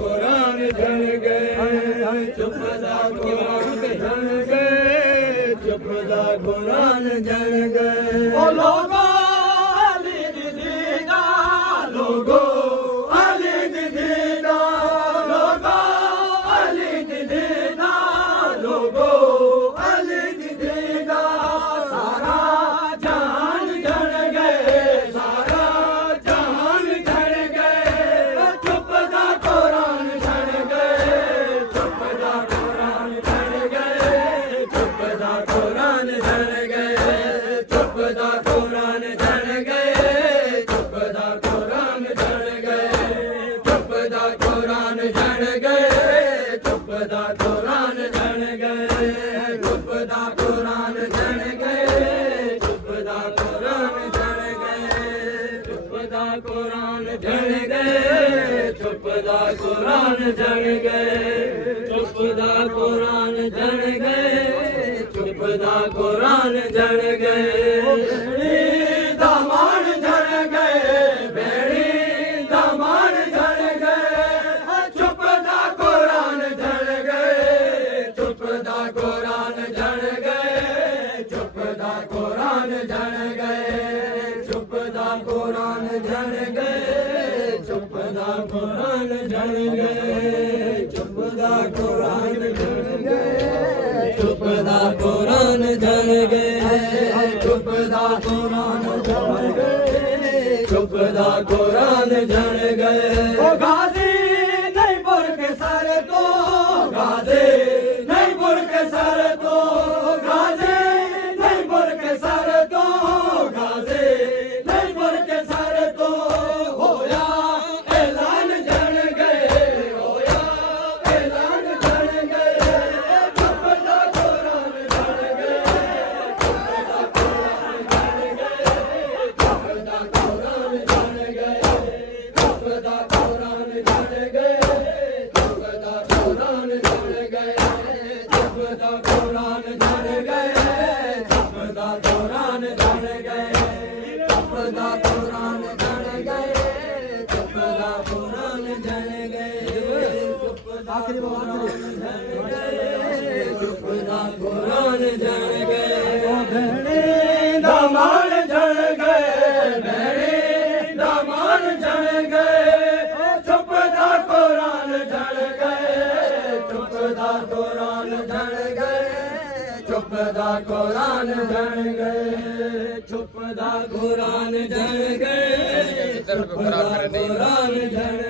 कुरान जन गए चुप दा कुरान जन गए चुप दा कुरान जन गए ओ लोगो अली दीदा लोगो अली दीदा लोगो अली दीदा लोगो अली दीदा सारा जान जन गए सारा जान जन गए चुप दा कुरान जन गए चुप दा कुरान जन गए चुप दा कुरान जन गए चुप दा कुरान जन गए चुप दा कुरान जन गए चुप दा कुरान जन गए चुप दा कुरान जन गए चुप दा कुरान जन गए चुप दा कुरान जन गए चुप दा कुरान जन गए चुप दा कुरान जन गए चुप दा कुरान जन गए चुप दा कुरान जन गए दामान जन गए बेड़ी दामान जन गए चुप दा कुरान जन गए चुप दा कुरान जन गए चुप दा कुरान जन गए चुप दा कुरान जन गए चुप दा कुरान जन गए चुप दा कुरान जन गए चुप दा कुरान जन गए चुप दा कुरान जन गए चुप दा कुरान जन गए ओ गाजी नहीं बुर के सर तो गाजी नहीं बुर के सर तो गाजी नहीं बुर के सर तो गाजी नहीं बुर के सर तो होया ऐलान जन गए होया ऐलान जन गए चुप दा कुरान जन गए चुप दा कुरान जन गए चुप दा कुरान जन गए चुप दा कुरान जन गए चुप दा कुरान जन गए चुप दा कुरान जन गए चुप दा कुरान जन गए चुप दा कुरान जन गए चुप आखिरी चुप दा कुरान जन गए भेड़े दामान जन गए भेड़े दामान जन गए चुप दा कुरान जन गए चुप दा कुरान जन गए चुप दा कुरान जन गए चुप दा कुरान जन गए चुप दा कुरान जन